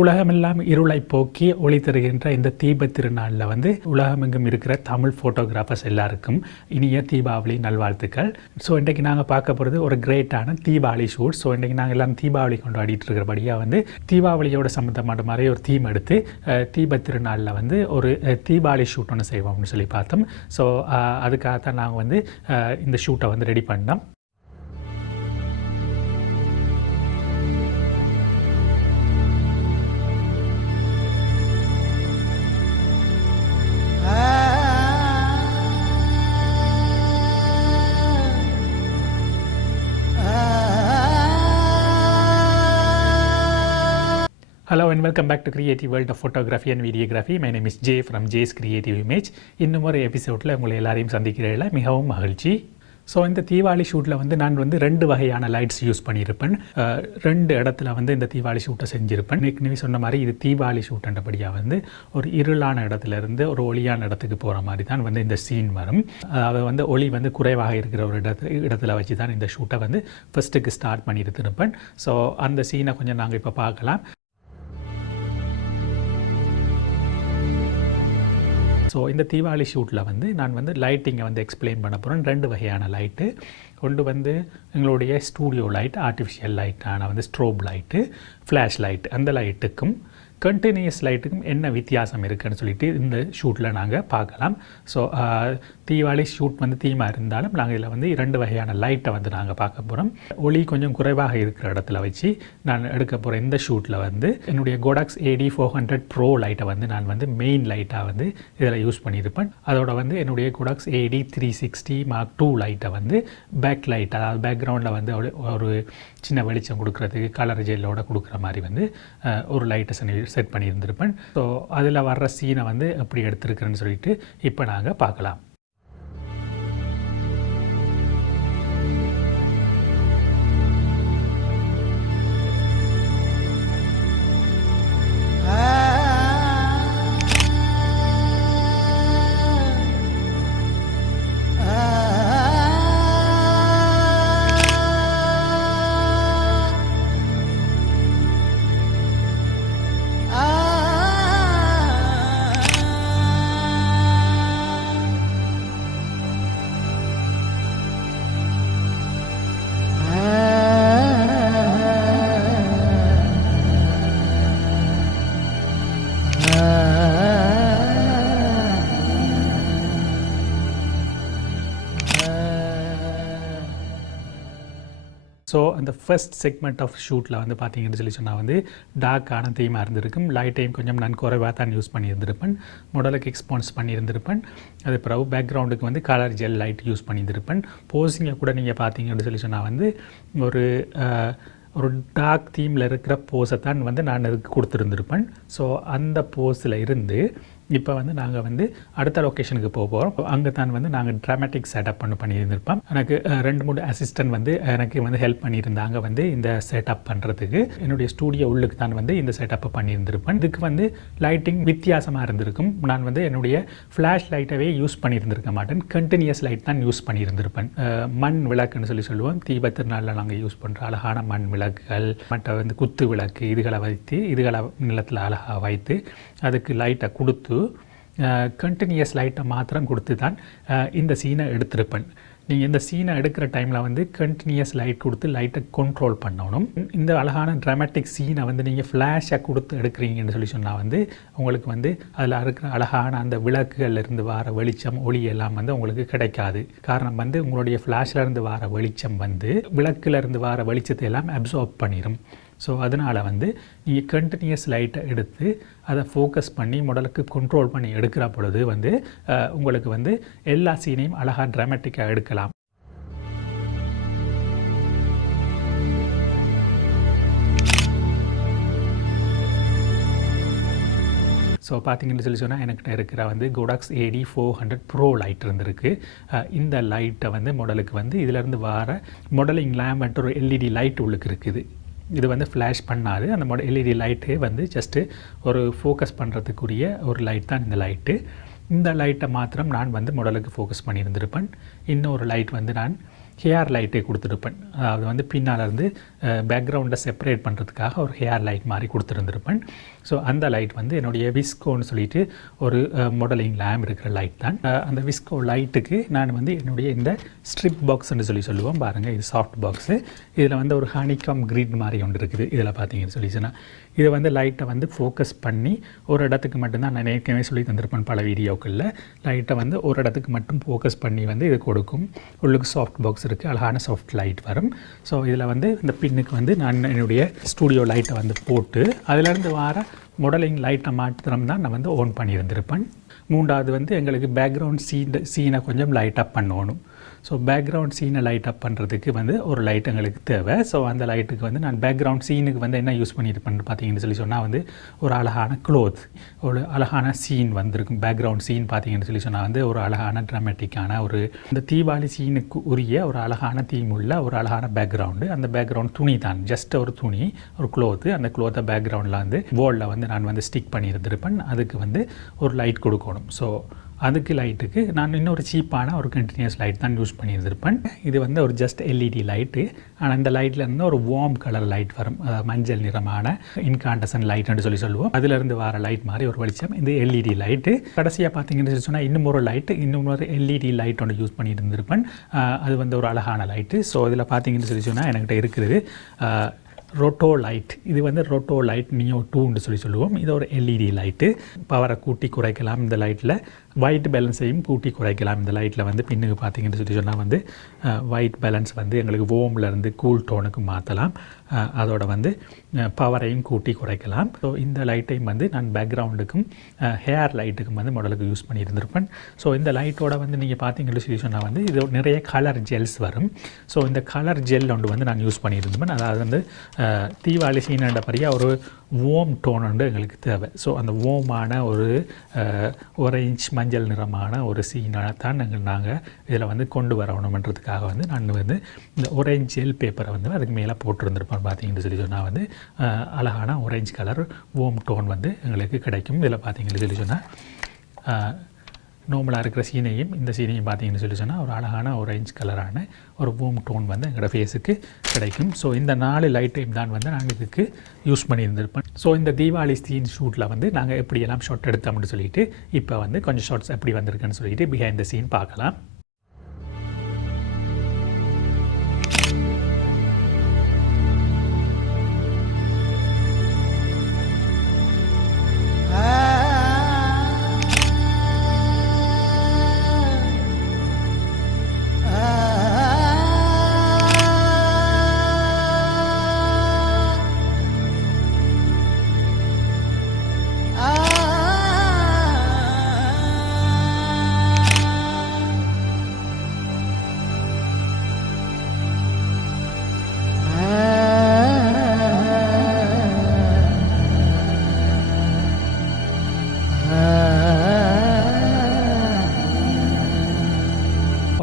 உலகமெல்லாம் இருளை போக்கி ஒளி தருகின்ற இந்த தீப திருநாளில் வந்து உலகமெங்கும் இருக்கிற தமிழ் ஃபோட்டோகிராஃபர்ஸ் எல்லாருக்கும் இனிய தீபாவளி நல்வாழ்த்துக்கள். ஸோ இன்றைக்கு நாங்கள் பார்க்க போகிறது ஒரு கிரேட்டான தீபாவளி ஷூட். ஸோ இன்றைக்கி நாங்கள் எல்லாம் தீபாவளி கொண்டாடிட்டு இருக்கிறபடியாக வந்து தீபாவளியோட சம்மந்தமான மாதிரி ஒரு தீம் எடுத்து தீப திருநாளில் வந்து ஒரு தீபாவளி ஷூட் ஒன்று செய்வோம்னு சொல்லி பார்த்தோம். ஸோ அதுக்காக தான் நாங்கள் வந்து இந்த ஷூட்டை வந்து ரெடி பண்ணோம். Hello and welcome back to Creative World of Photography and Videography. My name is Jay from Jay's Creative Image. இன்னும் ஒரு எபிசோடில் உங்களை எல்லாரையும் சந்திக்கிறதில் மிகவும் மகிழ்ச்சி. ஸோ இந்த தீபாவளி ஷூட்டில் வந்து நான் வந்து 2 வகையான லைட்ஸ் யூஸ் பண்ணியிருப்பேன். 2 இடத்துல வந்து இந்த தீபாவளி ஷூட்டை செஞ்சுருப்பேன். ஏற்கனவே சொன்ன மாதிரி இது தீபாவளி ஷூட்டுன்றபடியாக வந்து ஒரு இருளான இடத்துலேருந்து ஒரு ஒளியான இடத்துக்கு போகிற மாதிரி தான் வந்து இந்த சீன் வரும். அதாவது வந்து ஒளி வந்து குறைவாக இருக்கிற ஒரு இடத்துல வச்சு தான் இந்த ஷூட்டை வந்து ஃபஸ்ட்டுக்கு ஸ்டார்ட் பண்ணியிருந்திருப்பேன். ஸோ அந்த சீனை கொஞ்சம் நாங்கள் இப்போ பார்க்கலாம். ஸோ இந்த தீபாவளி ஷூட்டில் வந்து நான் வந்து லைட்டிங்கை வந்து எக்ஸ்பிளைன் பண்ண போகிறேன். 2 வகையான லைட்டு. ஒன்று வந்து எங்களுடைய ஸ்டூடியோ லைட், ஆர்டிஃபிஷியல் லைட்டான வந்து ஸ்ட்ரோப் லைட்டு, ஃப்ளாஷ் லைட். அந்த லைட்டுக்கும் கண்டினியூஸ் லைட்டுக்கும் என்ன வித்தியாசம் இருக்குதுன்னு சொல்லிட்டு இந்த ஷூட்டில் நாங்கள் பார்க்கலாம். ஸோ தீபாவளி ஷூட் வந்து தீமாக இருந்தாலும் நாங்கள் இதில் வந்து 2 வகையான லைட்டை வந்து நாங்கள் பார்க்க போகிறோம். ஒளி கொஞ்சம் குறைவாக இருக்கிற இடத்துல வச்சு நான் எடுக்க போகிற இந்த ஷூட்டில் வந்து என்னுடைய Godox AD 400 Pro லைட்டை வந்து நான் வந்து மெயின் லைட்டாக வந்து இதில் யூஸ் பண்ணியிருப்பேன். அதோட வந்து என்னுடைய Godox AD 360 Mark II லைட்டை வந்து பேக் லைட், அதாவது பேக்ரவுண்டில் வந்து ஒரு சின்ன வெளிச்சம் கொடுக்குறதுக்கு கலர் ஜெல்லோட கொடுக்குற மாதிரி வந்து ஒரு லைட்டை செட் பண்ணியிருந்திருப்பேன். ஸோ அதில் வர்ற சீனை வந்து எப்படி எடுத்துருக்குறேன்னு சொல்லிட்டு இப்போ நாங்கள் பார்க்கலாம். ஸோ அந்த ஃபர்ஸ்ட் செக்மெண்ட் ஆஃப் ஷூட்டில் வந்து பார்த்தீங்கன்னு சொல்லி சொன்னால் வந்து டார்க்கான தீமாக இருந்திருக்கும். லைட்டையும் கொஞ்சம் நான் குறைவாக தான் யூஸ் பண்ணியிருந்திருப்பேன். மாடலுக்கு எக்ஸ்பான்ஸ் பண்ணியிருந்திருப்பேன். அது பிறகு பேக்ரவுண்டுக்கு வந்து கலர் ஜெல் லைட் யூஸ் பண்ணியிருந்திருப்பேன். போஸிங்கை கூட நீங்கள் பார்த்தீங்கன்னு சொல்லி சொன்னால் வந்து ஒரு டார்க் தீமில் இருக்கிற போஸை தான் வந்து நான் அதுக்கு கொடுத்துருந்துருப்பேன். ஸோ அந்த போஸில் இருந்து இப்போ வந்து நாங்கள் வந்து அடுத்த லொக்கேஷனுக்கு போக போகிறோம். அங்கே தான் வந்து நாங்கள் ட்ராமேட்டிக் செட்டப் பண்ணியிருந்திருப்போம். எனக்கு 2-3 அசிஸ்டன்ட் வந்து எனக்கு வந்து ஹெல்ப் பண்ணியிருந்தாங்க வந்து இந்த செட்டப் பண்ணுறதுக்கு. என்னுடைய ஸ்டூடியோ உள்ளுக்கு தான் வந்து இந்த செட்டப்பை பண்ணியிருந்திருப்பேன். இதுக்கு வந்து லைட்டிங் வித்தியாசமாக இருந்திருக்கும். நான் வந்து என்னுடைய ஃப்ளாஷ் லைட்டவே யூஸ் பண்ணியிருந்திருக்க மாட்டேன். கண்டினியூஸ் லைட் தான் யூஸ் பண்ணியிருந்திருப்பேன். மண் விளக்குன்னு சொல்லுவோம். தீப திருநாளில் நாங்கள் யூஸ் பண்ணுற அழகான மண் விளக்குகள், மற்ற வந்து குத்து விளக்கு, இதுகளை நிலத்தில் அழகாக வைத்து அதுக்கு லைட்டை கொடுத்து கண்டினியூஸ் லைட்டை மாத்திரம் கொடுத்து தான் இந்த சீனை எடுத்திருப்பேன். நீங்கள் இந்த சீனை எடுக்கிற டைமில் வந்து கண்டினியூஸ் லைட் கொடுத்து லைட்டை கண்ட்ரோல் பண்ணணும். இந்த அழகான ட்ராமேட்டிக் சீனை வந்து நீங்கள் ஃப்ளாஷை கொடுத்து எடுக்கிறீங்கன்னு சொல்லி சொன்னால் வந்து உங்களுக்கு வந்து அதில் இருக்கிற அழகான அந்த விளக்குகள்லேருந்து வர வெளிச்சம், ஒளி எல்லாம் வந்து உங்களுக்கு கிடைக்காது. காரணம் வந்து உங்களுடைய ஃப்ளாஷ்லேருந்து வர வெளிச்சம் வந்து விளக்குலேருந்து வர வெளிச்சத்தை எல்லாம் அப்சார்ப் பண்ணிடும். ஸோ அதனால் வந்து நீங்கள் கண்டினியூஸ் லைட்டை எடுத்து அதை ஃபோக்கஸ் பண்ணி மாடலுக்கு கண்ட்ரோல் பண்ணி எடுக்கிற பொழுது வந்து உங்களுக்கு வந்து எல்லா சீனையும் அழகாக ட்ராமேட்டிக்காக எடுக்கலாம். ஸோ பார்த்தீங்கன்னு சொல்லி சொன்னால் என்கிட்ட இருக்கிற வந்து Godox AD 400 Pro லைட் இருந்திருக்கு. இந்த லைட்டை வந்து மாடலுக்கு வந்து இதிலேருந்து வர மாடலிங் லேம்ப் ஒரு LED லைட் உள்ளுக்கு இருக்குது. இது வந்து ஃப்ளாஷ் பண்ணாது. அந்த LED லைட்டு வந்து ஜஸ்ட்டு ஒரு ஃபோக்கஸ் பண்ணுறதுக்குரிய ஒரு லைட் தான் இந்த லைட்டு. இந்த லைட்டை மாத்திரம் நான் வந்து மாடலுக்கு ஃபோக்கஸ் பண்ணியிருந்திருப்பேன். இன்னொரு லைட் வந்து நான் ஹேர் லைட்டை கொடுத்துருப்பேன். அதாவது வந்து பின்னால் இருந்து பேக்ரவுண்டை செப்பரேட் பண்ணுறதுக்காக ஒரு ஹேர் லைட் மாதிரி கொடுத்துருந்துருப்பேன். ஸோ அந்த லைட் வந்து என்னுடைய விஸ்கோன்னு சொல்லிட்டு ஒரு மாடலிங் லேம்ப் இருக்கிற லைட் தான். அந்த விஸ்கோ லைட்டுக்கு நான் வந்து என்னுடைய இந்த ஸ்ட்ரிப் பாக்ஸ்ன்னு சொல்லுவோம் பாருங்கள். இது சாஃப்ட் பாக்ஸு. இதில் வந்து ஒரு ஹனிகாம் கிரிட் மாதிரி ஒன்று இருக்குது. இதில் பார்த்தீங்கன்னு சொல்லிச்சுன்னா இதை வந்து லைட்டை வந்து ஃபோக்கஸ் பண்ணி ஒரு இடத்துக்கு மட்டும்தான், நான் ஏற்கனவே சொல்லி தந்திருப்பேன் பல வீடியோக்களில், லைட்டை வந்து ஒரு இடத்துக்கு மட்டும் ஃபோக்கஸ் பண்ணி வந்து இது கொடுக்கும். உள்ளுக்கு சாஃப்ட் பாக்ஸ் இருக்குது, அழகான சாஃப்ட் லைட் வரும். ஸோ இதில் வந்து இந்த பின்னுக்கு வந்து நான் என்னுடைய ஸ்டூடியோ லைட்டை வந்து போட்டு அதிலேருந்து வர மாடலிங் லைட்டை மாத்திரம் தான் நான் வந்து ஆன் பண்ணியிருந்திருப்பேன். மூன்றாவது வந்து எங்களுக்கு பேக்ரவுண்ட் சீனை கொஞ்சம் லைட் அப் பண்ணணும். ஸோ பேக்ரவுண்ட் சீனை லைட் அப் பண்ணுறதுக்கு வந்து ஒரு லைட் எங்களுக்கு தேவை. ஸோ அந்த லைட்டுக்கு வந்து நான் பேக்ரவுண்ட் சீனுக்கு வந்து என்ன யூஸ் பண்ணியிருப்பேன் பார்த்தீங்கன்னு சொன்னால் வந்து ஒரு அழகான க்ளோத், ஒரு அழகான சீன் வந்திருக்கும். பேக்ரவுண்ட் சீன் பார்த்தீங்கன்னு சொன்னால் வந்து ஒரு அழகான ட்ராமேட்டிக்கான ஒரு இந்த தீபாவளி சீனுக்கு உரிய ஒரு அழகான தீம் உள்ள ஒரு அழகான பேக்ரவுண்டு. அந்த பேக்ரவுண்ட் துணி தான், ஜஸ்ட் ஒரு துணி, ஒரு க்ளோத்து. அந்த க்ளோத்தை பேக்ரவுண்டில் வந்து வாலில் வந்து நான் வந்து ஸ்டிக் பண்ணியிருந்திருப்பேன். அதுக்கு வந்து ஒரு லைட் கொடுக்கணும். ஸோ அதுக்கு லைட்டுக்கு நான் இன்னொரு சீப்பான ஒரு கண்டினியூஸ் லைட் தான் யூஸ் பண்ணியிருந்திருப்பேன். இது வந்து ஒரு ஜஸ்ட் எல்இடி லைட்டு. ஆனால் இந்த லைட்டில் இருந்து ஒரு வார்ம் கலர் லைட் வரும், மஞ்சள் நிறமான இன்காண்டசன் லைட்னு சொல்லுவோம். அதிலிருந்து வர லைட் மாதிரி ஒரு வெளிச்சம் இது எல்இடி லைட்டு. கடைசியாக பார்த்தீங்கன்னு சொன்னால் இன்னொரு லைட்டு, இன்னொரு எல்இடி லைட் ஒன்று யூஸ் பண்ணியிருந்திருப்பேன். அது வந்து ஒரு அழகான லைட்டு. ஸோ இதில் பார்த்தீங்கன்னு சொன்னால் என்கிட்ட இருக்குது Rotolight. இது வந்து Rotolight Neo 2ன்னு சொல்லுவோம். இது ஒரு எல்இடி லைட்டு. பவரை கூட்டி குறைக்கலாம் இந்த லைட்டில். ஒயிட் பேலன்ஸையும் கூட்டி குறைக்கலாம் இந்த லைட்டில். வந்து பின்னுக்கு பார்த்தீங்கன்னு சொன்னால் வந்து ஒயிட் பேலன்ஸ் வந்து எங்களுக்கு வோம்லேருந்து கூல் டோனுக்கு மாற்றலாம். அதோட வந்து பவரையும் கூட்டி குறைக்கலாம். ஸோ இந்த லைட்டையும் வந்து நான் பேக்ரவுண்டுக்கும் ஹேர் லைட்டுக்கும் வந்து மாடலுக்கு யூஸ் பண்ணியிருந்திருப்பேன். ஸோ இந்த லைட்டோட வந்து நீங்கள் பார்த்தீங்கன்னு சொன்னால் வந்து இது நிறைய கலர் ஜெல்ஸ் வரும். ஸோ இந்த கலர் ஜெல் ஒன்று வந்து நான் யூஸ் பண்ணியிருந்தேன். அதாவது வந்து தீபாவளி சீனண்டபடியாக ஒரு வோம் டோன் வந்து எங்களுக்கு தேவை. ஸோ அந்த வோமான ஒரு ஒரேஞ்ச் மஞ்சள் நிறமான ஒரு சீனாக தான் நாங்கள் இதில் வந்து கொண்டு வரணுன்றதுக்காக வந்து நான் வந்து இந்த ஒரேஞ்ச் ஜெல் பேப்பரை வந்து அதுக்கு மேலே போட்டிருந்திருப்பேன். பார்த்தீங்கன்னு சொன்னால் வந்து அழகான ஒரேஞ்ச் கலர் வோம் டோன் வந்து எங்களுக்கு கிடைக்கும். இதில் பார்த்தீங்கன்னு சொன்னால் நார்மலாக இருக்கிற சீனையும் இந்த சீனையும் பார்த்தீங்கன்னு சொன்னால் ஒரு அழகான ஒரேஞ்ச் கலரான ஒரு வோம் டோன் வந்து எங்களோட ஃபேஸுக்கு கிடைக்கும். ஸோ இந்த 4 லைட்டையும் தான் வந்து நாங்கள் இதுக்கு யூஸ் பண்ணியிருந்திருப்போம். ஸோ இந்த தீபாவளி சீன் ஷூட்டில் வந்து நாங்கள் எப்படியெல்லாம் ஷாட் எடுத்தோம்னு சொல்லிட்டு இப்போ வந்து கொஞ்சம் ஷார்ட்ஸ் எப்படி வந்திருக்குன்னு சொல்லிட்டு பிஹைண்ட் த சீன் பார்க்கலாம்.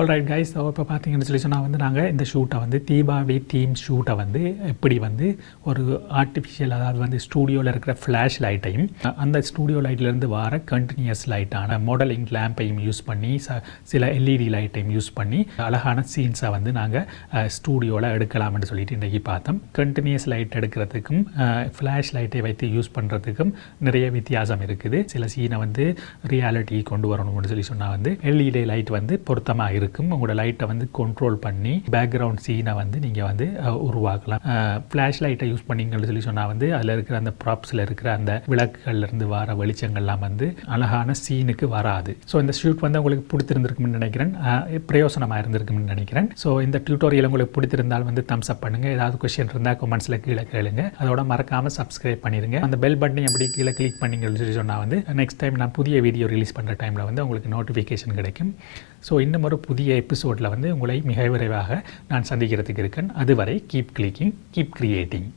ஆல்ரைட் கைஸ், இப்போ பார்த்தீங்கன்னு சொன்னால் வந்து நாங்கள் இந்த ஷூட்டை வந்து தீபாவளி தீம் ஷூட்டை வந்து எப்படி வந்து ஒரு ஆர்டிஃபிஷியல், அதாவது வந்து ஸ்டூடியோவில் இருக்கிற ஃப்ளாஷ் லைட்டையும் அந்த ஸ்டூடியோ லைட்லேருந்து வர கண்டினியூஸ் லைட்டான மாடலிங் லேம்பையும் யூஸ் பண்ணி சில எல்இடி லைட்டையும் யூஸ் பண்ணி அழகான சீன்ஸை வந்து நாங்கள் ஸ்டூடியோவில் எடுக்கலாம்னு சொல்லிட்டு இன்றைக்கி பார்த்தோம். கண்டினியூஸ் லைட் எடுக்கிறதுக்கும் ஃப்ளாஷ் லைட்டை வைத்து யூஸ் பண்ணுறதுக்கும் நிறைய வித்தியாசம் இருக்குது. சில சீனை வந்து ரியாலிட்டி கொண்டு வரணும்னு சொன்னால் வந்து எல்இடி லைட் வந்து பொருத்தமாக இருக்கும். உங்களோட லைட்டை வந்து கண்ட்ரோல் பண்ணி பேக்ரவுண்ட் சீனை வந்து நீங்கள் வந்து உருவாக்கலாம். ஃப்ளாஷ் லைட்டை யூஸ் பண்ணிங்கன்னு சொன்னால் வந்து அதில் இருக்கிற அந்த ப்ராப்ஸில் இருக்கிற அந்த விளக்குகள்லேருந்து வர வெளிச்சங்கள்லாம் வந்து அழகான சீனுக்கு வராது. ஸோ இந்த ஷூட் வந்து உங்களுக்கு பிடித்திருந்திருக்கும்னு நினைக்கிறேன், பிரயோசனமாக இருந்திருக்கும்னு நினைக்கிறேன். ஸோ இந்த டியூட்டோரியல் உங்களுக்கு பிடித்திருந்தால் வந்து தம்ஸ் அப் பண்ணுங்கள். ஏதாவது கொஸ்டின் இருந்தால் கமெண்ட்ஸில் கீழே கேளுங்க. அதோட மறக்காமல் சப்ஸ்கிரைப் பண்ணிடுங்க. அந்த பெல் பட்டனை அப்படி கீழே கிளிக் பண்ணிங்கன்னு சொன்னால் வந்து நெக்ஸ்ட் டைம் நான் புதிய வீடியோ ரிலீஸ் பண்ணுற டைமில் வந்து உங்களுக்கு நோட்டிஃபிகேஷன் கிடைக்கும். ஸோ இன்னும் ஒரு புதிய எபிசோடில் வந்து உங்களை மிக விரைவாக நான் சந்திக்கிறதுக்கு இருக்கேன். அதுவரை கீப் கிளிக்கிங், கீப் கிரியேட்டிங்.